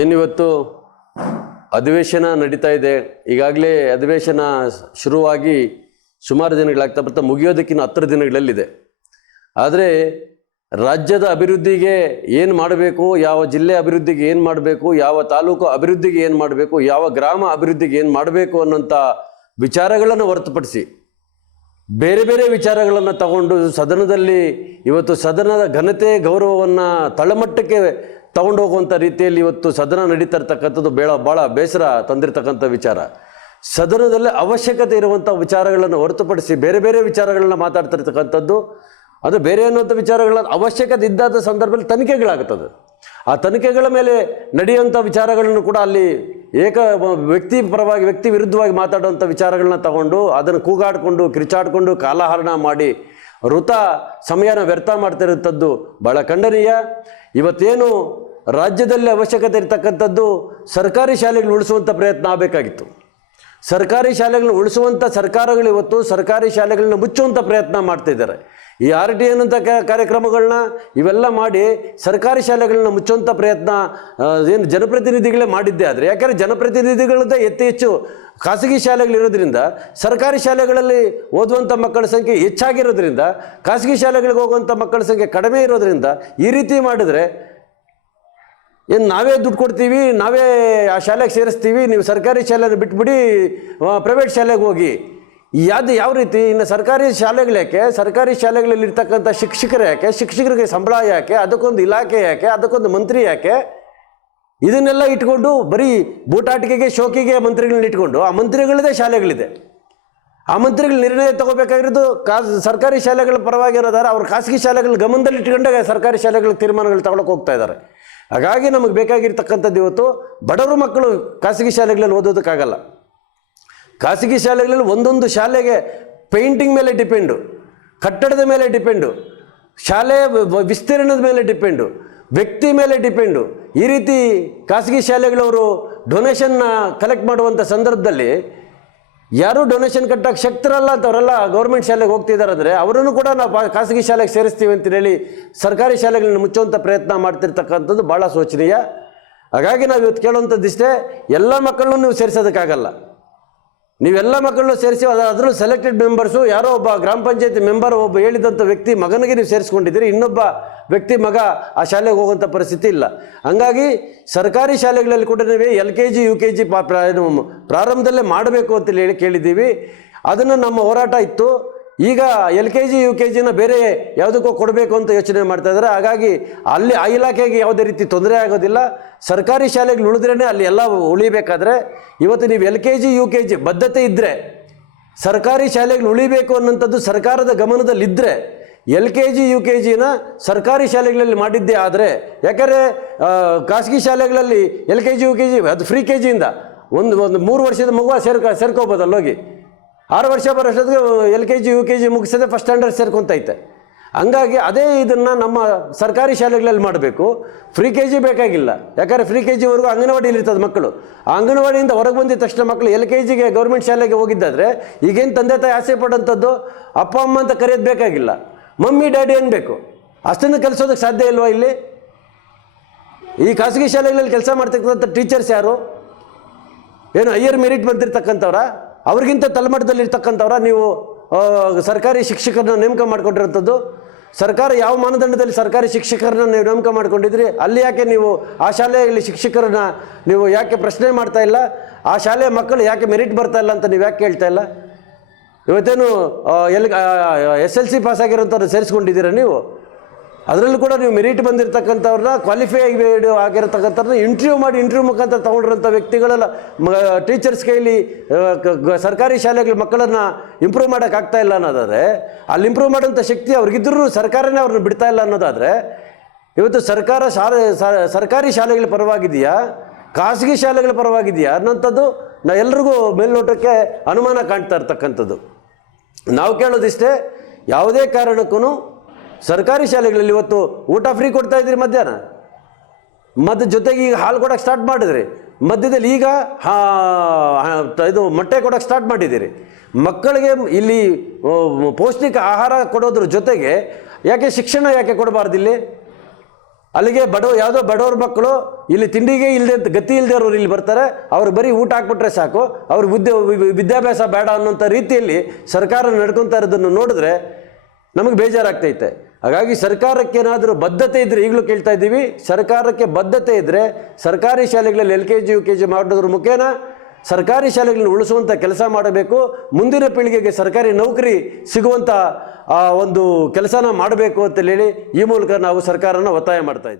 ಏನಿವತ್ತು ಅಧಿವೇಶನ ನಡೀತಾ ಇದೆ. ಈಗಾಗಲೇ ಅಧಿವೇಶನ ಶುರುವಾಗಿ ಸುಮಾರು ದಿನಗಳಾಗ್ತಾ ಬರ್ತಾ ಮುಗಿಯೋದಕ್ಕಿಂತ ಹತ್ತಿರ ದಿನಗಳಲ್ಲಿದೆ. ಆದರೆ ರಾಜ್ಯದ ಅಭಿವೃದ್ಧಿಗೆ ಏನು ಮಾಡಬೇಕು, ಯಾವ ಜಿಲ್ಲೆ ಅಭಿವೃದ್ಧಿಗೆ ಏನು ಮಾಡಬೇಕು, ಯಾವ ತಾಲೂಕು ಅಭಿವೃದ್ಧಿಗೆ ಏನು ಮಾಡಬೇಕು, ಯಾವ ಗ್ರಾಮ ಅಭಿವೃದ್ಧಿಗೆ ಏನು ಮಾಡಬೇಕು ಅನ್ನೋಂಥ ವಿಚಾರಗಳನ್ನು ಹೊರತುಪಡಿಸಿ ಬೇರೆ ಬೇರೆ ವಿಚಾರಗಳನ್ನು ತಗೊಂಡು ಸದನದಲ್ಲಿ ಇವತ್ತು ಸದನದ ಘನತೆ ಗೌರವವನ್ನು ತಳಮಟ್ಟಕ್ಕೆ ತಗೊಂಡು ಹೋಗುವಂಥ ರೀತಿಯಲ್ಲಿ ಇವತ್ತು ಸದನ ನಡೀತಾ ಇರ್ತಕ್ಕಂಥದ್ದು ಬೇಡ ಭಾಳ ಬೇಸರ ತಂದಿರತಕ್ಕಂಥ ವಿಚಾರ. ಸದನದಲ್ಲಿ ಅವಶ್ಯಕತೆ ಇರುವಂಥ ವಿಚಾರಗಳನ್ನು ಹೊರತುಪಡಿಸಿ ಬೇರೆ ಬೇರೆ ವಿಚಾರಗಳನ್ನ ಮಾತಾಡ್ತಿರ್ತಕ್ಕಂಥದ್ದು ಅದು ಬೇರೆ ಅನ್ನುವಂಥ ವಿಚಾರಗಳ ಅವಶ್ಯಕತೆ ಇದ್ದಾದ ಸಂದರ್ಭದಲ್ಲಿ ತನಿಖೆಗಳಾಗುತ್ತದೆ. ಆ ತನಿಖೆಗಳ ಮೇಲೆ ನಡೆಯುವಂಥ ವಿಚಾರಗಳನ್ನು ಕೂಡ ಅಲ್ಲಿ ಏಕ ವ್ಯಕ್ತಿ ಪರವಾಗಿ, ವ್ಯಕ್ತಿ ವಿರುದ್ಧವಾಗಿ ಮಾತಾಡುವಂಥ ವಿಚಾರಗಳನ್ನ ತಗೊಂಡು ಅದನ್ನು ಕೂಗಾಡಿಕೊಂಡು, ಕಿರಿಚಾಡಿಕೊಂಡು ಕಾಲಹರಣ ಮಾಡಿ, ವೃತ ಸಮಯನ ವ್ಯರ್ಥ ಮಾಡ್ತಿರುವಂಥದ್ದು ಭಾಳ ಖಂಡನೀಯ. ಇವತ್ತೇನು ರಾಜ್ಯದಲ್ಲಿ ಅವಶ್ಯಕತೆ ಇರತಕ್ಕಂಥದ್ದು ಸರ್ಕಾರಿ ಶಾಲೆಗಳು ಉಳಿಸುವಂಥ ಪ್ರಯತ್ನ ಆಗಬೇಕಾಗಿತ್ತು. ಸರ್ಕಾರಿ ಶಾಲೆಗಳನ್ನ ಉಳಿಸುವಂಥ ಸರ್ಕಾರಗಳು ಇವತ್ತು ಸರ್ಕಾರಿ ಶಾಲೆಗಳನ್ನ ಮುಚ್ಚುವಂಥ ಪ್ರಯತ್ನ ಮಾಡ್ತಿದ್ದಾರೆ. ಈ ಆರ್ ಟಿ ಅನ್ನೋಂಥ ಕಾರ್ಯಕ್ರಮಗಳನ್ನ ಇವೆಲ್ಲ ಮಾಡಿ ಸರ್ಕಾರಿ ಶಾಲೆಗಳನ್ನ ಮುಚ್ಚುವಂಥ ಪ್ರಯತ್ನ ಏನು ಜನಪ್ರತಿನಿಧಿಗಳೇ ಮಾಡಿದ್ದೆ ಆದರೆ, ಯಾಕಂದರೆ ಜನಪ್ರತಿನಿಧಿಗಳದ್ದೇ ಎತ್ತಿ ಹೆಚ್ಚು ಖಾಸಗಿ ಶಾಲೆಗಳಿರೋದ್ರಿಂದ, ಸರ್ಕಾರಿ ಶಾಲೆಗಳಲ್ಲಿ ಓದುವಂಥ ಮಕ್ಕಳ ಸಂಖ್ಯೆ ಹೆಚ್ಚಾಗಿರೋದ್ರಿಂದ, ಖಾಸಗಿ ಶಾಲೆಗಳಿಗೆ ಹೋಗುವಂಥ ಮಕ್ಕಳ ಸಂಖ್ಯೆ ಕಡಿಮೆ ಇರೋದ್ರಿಂದ ಈ ರೀತಿ ಮಾಡಿದರೆ ಏನು ನಾವೇ ದುಡ್ಡು ಕೊಡ್ತೀವಿ, ನಾವೇ ಆ ಶಾಲೆಗೆ ಸೇರಿಸ್ತೀವಿ, ನೀವು ಸರ್ಕಾರಿ ಶಾಲೆನ ಬಿಟ್ಬಿಡಿ ಪ್ರೈವೇಟ್ ಶಾಲೆಗೆ ಹೋಗಿ. ಯಾವುದು ಯಾವ ರೀತಿ ಇನ್ನು ಸರ್ಕಾರಿ ಶಾಲೆಗಳು ಯಾಕೆ? ಸರ್ಕಾರಿ ಶಾಲೆಗಳಲ್ಲಿ ಇರ್ತಕ್ಕಂಥ ಶಿಕ್ಷಕರು ಯಾಕೆ? ಶಿಕ್ಷಕರಿಗೆ ಸಂಬಳ ಯಾಕೆ? ಅದಕ್ಕೊಂದು ಇಲಾಖೆ ಯಾಕೆ? ಅದಕ್ಕೊಂದು ಮಂತ್ರಿ ಯಾಕೆ? ಇದನ್ನೆಲ್ಲ ಇಟ್ಕೊಂಡು ಬರೀ ಬೂಟಾಟಿಕೆಗೆ, ಶೋಕಿಗೆ ಮಂತ್ರಿಗಳನ್ನ ಇಟ್ಕೊಂಡು ಆ ಮಂತ್ರಿಗಳದೇ ಶಾಲೆಗಳಿದೆ. ಆ ಮಂತ್ರಿಗಳು ನಿರ್ಣಯ ತಗೋಬೇಕಾಗಿರೋದು ಕಾ ಸರ್ಕಾರಿ ಶಾಲೆಗಳ ಪರವಾಗಿ ಇರೋದಾರೆ ಅವ್ರ ಖಾಸಗಿ ಶಾಲೆಗಳ ಗಮನದಲ್ಲಿ ಇಟ್ಕೊಂಡಾಗ ಸರ್ಕಾರಿ ಶಾಲೆಗಳ ತೀರ್ಮಾನಗಳು ತಗೊಳಕ್ಕೆ ಹೋಗ್ತಾ ಇದ್ದಾರೆ. ಹಾಗಾಗಿ ನಮಗೆ ಬೇಕಾಗಿರ್ತಕ್ಕಂಥದ್ದು ಇವತ್ತು ಬಡವರು ಮಕ್ಕಳು ಖಾಸಗಿ ಶಾಲೆಗಳಲ್ಲಿ ಓದೋದಕ್ಕಾಗಲ್ಲ. ಖಾಸಗಿ ಶಾಲೆಗಳಲ್ಲಿ ಒಂದೊಂದು ಶಾಲೆಗೆ ಪೇಂಟಿಂಗ್ ಮೇಲೆ ಡಿಪೆಂಡು, ಕಟ್ಟಡದ ಮೇಲೆ ಡಿಪೆಂಡು, ಶಾಲೆ ವಿಸ್ತೀರ್ಣದ ಮೇಲೆ ಡಿಪೆಂಡು, ವ್ಯಕ್ತಿ ಮೇಲೆ ಡಿಪೆಂಡು. ಈ ರೀತಿ ಖಾಸಗಿ ಶಾಲೆಗಳವರು ಡೊನೇಷನ್ನ ಕಲೆಕ್ಟ್ ಮಾಡುವಂಥ ಸಂದರ್ಭದಲ್ಲಿ ಯಾರೂ ಡೊನೇಷನ್ ಕಟ್ಟಕ್ಕೆ ಶಕ್ತರಲ್ಲ ಅಂತವರೆಲ್ಲ ಗೌರ್ಮೆಂಟ್ ಶಾಲೆಗೆ ಹೋಗ್ತಿದ್ದಾರೆ ಅಂದರೆ ಅವರನ್ನು ಕೂಡ ನಾವು ಖಾಸಗಿ ಶಾಲೆಗೆ ಸೇರಿಸ್ತೀವಿ ಅಂತ ಹೇಳಿ ಸರ್ಕಾರಿ ಶಾಲೆಗಳನ್ನ ಮುಚ್ಚುವಂಥ ಪ್ರಯತ್ನ ಮಾಡ್ತಿರ್ತಕ್ಕಂಥದ್ದು ಭಾಳ ಶೋಚನೀಯ. ಹಾಗಾಗಿ ನಾವು ಇವತ್ತು ಕೇಳುವಂಥದ್ದು ಇಷ್ಟೇ ಎಲ್ಲ ಮಕ್ಕಳನ್ನೂ ನೀವು ಸೇರಿಸೋದಕ್ಕಾಗಲ್ಲ. ನೀವೆಲ್ಲ ಮಕ್ಕಳನ್ನು ಸೇರಿಸಿ, ಅದ ಅದರಲ್ಲೂ ಸೆಲೆಕ್ಟೆಡ್ ಮೆಂಬರ್ಸು ಯಾರೋ ಒಬ್ಬ ಗ್ರಾಮ ಪಂಚಾಯತಿ ಮೆಂಬರ್ ಒಬ್ಬ ಹೇಳಿದಂಥ ವ್ಯಕ್ತಿ ಮಗನಿಗೆ ನೀವು ಸೇರಿಸ್ಕೊಂಡಿದ್ದೀರಿ, ಇನ್ನೊಬ್ಬ ವ್ಯಕ್ತಿ ಮಗ ಆ ಶಾಲೆಗೆ ಹೋಗುವಂಥ ಪರಿಸ್ಥಿತಿ ಇಲ್ಲ. ಹಂಗಾಗಿ ಸರ್ಕಾರಿ ಶಾಲೆಗಳಲ್ಲಿ ಕೂಡ ನೀವೇ L K G, U K G ಪ್ರಾರಂಭದಲ್ಲೇ ಮಾಡಬೇಕು ಅಂತೇಳಿ ಕೇಳಿದ್ದೀವಿ. ಅದನ್ನು ನಮ್ಮ ಹೋರಾಟ ಇತ್ತು. ಈಗ L K G U K ಜಿನ ಬೇರೆ ಯಾವುದಕ್ಕೋ ಕೊಡಬೇಕು ಅಂತ ಯೋಚನೆ ಮಾಡ್ತಾ ಇದ್ದಾರೆ. ಹಾಗಾಗಿ ಅಲ್ಲಿ ಆ ಇಲಾಖೆಗೆ ಯಾವುದೇ ರೀತಿ ತೊಂದರೆ ಆಗೋದಿಲ್ಲ. ಸರ್ಕಾರಿ ಶಾಲೆಗಳು ಉಳಿದ್ರೇ ಅಲ್ಲಿ ಎಲ್ಲ ಉಳಿಬೇಕಾದ್ರೆ ಇವತ್ತು ನೀವು L K G U K G ಬದ್ಧತೆ ಇದ್ದರೆ ಸರ್ಕಾರಿ ಶಾಲೆಗಳು ಉಳಿಬೇಕು ಅನ್ನೋಂಥದ್ದು ಸರ್ಕಾರದ ಗಮನದಲ್ಲಿದ್ದರೆ L K G U K ಜಿನ ಸರ್ಕಾರಿ ಶಾಲೆಗಳಲ್ಲಿ ಮಾಡಿದ್ದೇ ಆದರೆ, ಯಾಕಂದರೆ ಖಾಸಗಿ ಶಾಲೆಗಳಲ್ಲಿ L K G U K G ಅದು ಫ್ರೀ ಕೆ ಜಿಯಿಂದ ಒಂದು ಒಂದು ಮೂರು ವರ್ಷದ ಮಗುವ ಸೇರ್ಕ, ಸೇರ್ಕೋಬೋದಲ್ಲ ಹೋಗಿ. ಆರು ವರ್ಷ ಬರೋಷ್ಟೊತ್ತಿಗೆ L K G, U K G ಮುಗಿಸದೆ first standard ಸೇರ್ಕೊತೈತೆ. ಹಂಗಾಗಿ ಅದೇ ಇದನ್ನು ನಮ್ಮ ಸರ್ಕಾರಿ ಶಾಲೆಗಳಲ್ಲಿ ಮಾಡಬೇಕು. ಫ್ರೀ ಕೆ ಜಿ ಬೇಕಾಗಿಲ್ಲ. ಯಾಕಂದರೆ ಫ್ರೀ ಕೆ ಜಿವರೆಗೂ ಅಂಗನವಾಡಿಯಲ್ಲಿ ಇರ್ತದೆ ಮಕ್ಕಳು. ಆ ಅಂಗನವಾಡಿಯಿಂದ ಹೊರಗೆ ಬಂದಿದ ತಕ್ಷಣ ಮಕ್ಕಳು ಎಲ್ ಕೆ ಜಿಗೆ ಗೌರ್ಮೆಂಟ್ ಶಾಲೆಗೆ ಹೋಗಿದ್ದಾದರೆ ಈಗೇನು ತಂದೆ ತಾಯಿ ಆಸೆ ಪಡೋಂಥದ್ದು ಅಪ್ಪ, ಅಮ್ಮ ಅಂತ ಕರೆಯೋದು ಬೇಕಾಗಿಲ್ಲ. ಮಮ್ಮಿ, ಡ್ಯಾಡಿ ಬೇಕು. ಅಷ್ಟನ್ನು ಕಲಿಸೋದಕ್ಕೆ ಸಾಧ್ಯ ಇಲ್ವಾ ಇಲ್ಲಿ? ಈ ಖಾಸಗಿ ಶಾಲೆಗಳಲ್ಲಿ ಕೆಲಸ ಮಾಡ್ತಕ್ಕಂಥ ಟೀಚರ್ಸ್ ಯಾರು? ಏನು ಹೈಯರ್ ಮೆರಿಟ್ ಬಂದಿರತಕ್ಕಂಥವ್ರ? ಅವ್ರಿಗಿಂತ ತಲೆಮಟ್ಟದಲ್ಲಿ ಇರ್ತಕ್ಕಂಥವ್ರ ನೀವು ಸರ್ಕಾರಿ ಶಿಕ್ಷಕರನ್ನ ನೇಮಕ ಮಾಡಿಕೊಂಡಿರೋಂಥದ್ದು, ಸರ್ಕಾರ ಯಾವ ಮಾನದಂಡದಲ್ಲಿ ಸರ್ಕಾರಿ ಶಿಕ್ಷಕರನ್ನ ನೀವು ನೇಮಕ ಮಾಡ್ಕೊಂಡಿದ್ರಿ, ಅಲ್ಲಿ ಯಾಕೆ ನೀವು ಆ ಶಾಲೆಯಲ್ಲಿ ಶಿಕ್ಷಕರನ್ನ ನೀವು ಯಾಕೆ ಪ್ರಶ್ನೆ ಮಾಡ್ತಾ ಇಲ್ಲ, ಆ ಶಾಲೆಯ ಮಕ್ಕಳು ಯಾಕೆ ಮೆರಿಟ್ ಬರ್ತಾ ಇಲ್ಲ ಅಂತ ನೀವು ಯಾಕೆ ಕೇಳ್ತಾ ಇಲ್ಲ? ಇವತ್ತೇನು ಎಲ್ಲಿ L S L C pass ಆಗಿರೋಂಥವ್ರು ಸೇರಿಸ್ಕೊಂಡಿದ್ದೀರಾ ನೀವು? ಅದರಲ್ಲೂ ಕೂಡ ನೀವು ಮೆರಿಟ್ ಬಂದಿರತಕ್ಕಂಥವ್ರನ್ನ ಕ್ವಾಲಿಫೈ ಆಗಿ ಆಗಿರತಕ್ಕಂಥವ್ರನ್ನ ಇಂಟರ್ವ್ಯೂ ಮಾಡಿ ಇಂಟರ್ವ್ಯೂ ಮುಖಾಂತರ ತೊಗೊಂಡಿರೋಂಥ ವ್ಯಕ್ತಿಗಳೆಲ್ಲ, ಮ ಟೀಚರ್ಸ್ ಕೈಲಿ ಸರ್ಕಾರಿ ಶಾಲೆಗಳ ಮಕ್ಕಳನ್ನು ಇಂಪ್ರೂವ್ ಮಾಡೋಕ್ಕಾಗ್ತಾ ಇಲ್ಲ ಅನ್ನೋದಾದರೆ, ಅಲ್ಲಿ ಇಂಪ್ರೂವ್ ಮಾಡೋಂಥ ಶಕ್ತಿ ಅವ್ರಿಗಿದ್ರೂ ಸರ್ಕಾರನೇ ಅವ್ರನ್ನ ಬಿಡ್ತಾ ಇಲ್ಲ ಅನ್ನೋದಾದರೆ, ಇವತ್ತು ಸರ್ಕಾರ ಶಾಲೆ ಸರ್ಕಾರಿ ಶಾಲೆಗಳ ಪರವಾಗಿದೆಯಾ? ಖಾಸಗಿ ಶಾಲೆಗಳ ಪರವಾಗಿದೆಯಾ? ಅನ್ನೋಂಥದ್ದು ನಾ, ಎಲ್ರಿಗೂ ಮೇಲ್ನೋಟಕ್ಕೆ ಅನುಮಾನ ಕಾಣ್ತಾ ಇರ್ತಕ್ಕಂಥದ್ದು. ನಾವು ಕೇಳೋದಿಷ್ಟೇ, ಯಾವುದೇ ಕಾರಣಕ್ಕೂ ಸರ್ಕಾರಿ ಶಾಲೆಗಳಲ್ಲಿ ಇವತ್ತು ಊಟ ಫ್ರೀ ಕೊಡ್ತಾ ಇದ್ರಿ ಮಧ್ಯಾಹ್ನ? ಮದ್ದು ಜೊತೆಗೆ ಈಗ ಹಾಲು ಕೊಡೋಕೆ ಸ್ಟಾರ್ಟ್ ಮಾಡಿದ್ರಿ. ಮಧ್ಯದಲ್ಲಿ ಈಗ ಇದು ಮೊಟ್ಟೆ ಕೊಡೋಕೆ ಸ್ಟಾರ್ಟ್ ಮಾಡಿದ್ದೀರಿ. ಮಕ್ಕಳಿಗೆ ಇಲ್ಲಿ ಪೌಷ್ಟಿಕ ಆಹಾರ ಕೊಡೋದ್ರ ಜೊತೆಗೆ ಯಾಕೆ ಶಿಕ್ಷಣ ಯಾಕೆ ಕೊಡಬಾರ್ದು ಇಲ್ಲಿ? ಅಲ್ಲಿಗೆ ಬಡವ ಯಾವುದೋ ಬಡವ್ರ ಮಕ್ಕಳು ಇಲ್ಲಿ ತಿಂಡಿಗೆ ಇಲ್ಲದೆ ಗತಿ ಇಲ್ಲದೆ ಅವರು ಇಲ್ಲಿ ಬರ್ತಾರೆ. ಅವ್ರಿಗೆ ಬರೀ ಊಟ ಹಾಕ್ಬಿಟ್ರೆ ಸಾಕು. ಅವ್ರ ವಿದ್ಯೆ ವಿದ್ಯಾಭ್ಯಾಸ ಬೇಡ ಅನ್ನೋಂಥ ರೀತಿಯಲ್ಲಿ ಸರ್ಕಾರ ನಡ್ಕೊತಾ ಇರೋದನ್ನು ನೋಡಿದ್ರೆ ನಮಗೆ ಬೇಜಾರಾಗ್ತೈತೆ. ಹಾಗಾಗಿ ಸರ್ಕಾರಕ್ಕೆ ಏನಾದರೂ ಬದ್ಧತೆ ಇದ್ದರೆ ಈಗಲೂ ಕೇಳ್ತಾ ಇದ್ದೀವಿ, ಸರ್ಕಾರಕ್ಕೆ ಬದ್ಧತೆ ಇದ್ದರೆ ಸರ್ಕಾರಿ ಶಾಲೆಗಳಲ್ಲಿ L K G, U K G ಮಾಡೋದ್ರ ಮುಖೇನ ಸರ್ಕಾರಿ ಶಾಲೆಗಳನ್ನ ಉಳಿಸುವಂಥ ಕೆಲಸ ಮಾಡಬೇಕು, ಮುಂದಿನ ಪೀಳಿಗೆಗೆ ಸರ್ಕಾರಿ ನೌಕರಿ ಸಿಗುವಂಥ ಒಂದು ಕೆಲಸನ ಮಾಡಬೇಕು ಅಂತ ಹೇಳಿ ಈ ಮೂಲಕ ನಾವು ಸರ್ಕಾರನ ಒತ್ತಾಯ ಮಾಡ್ತಾ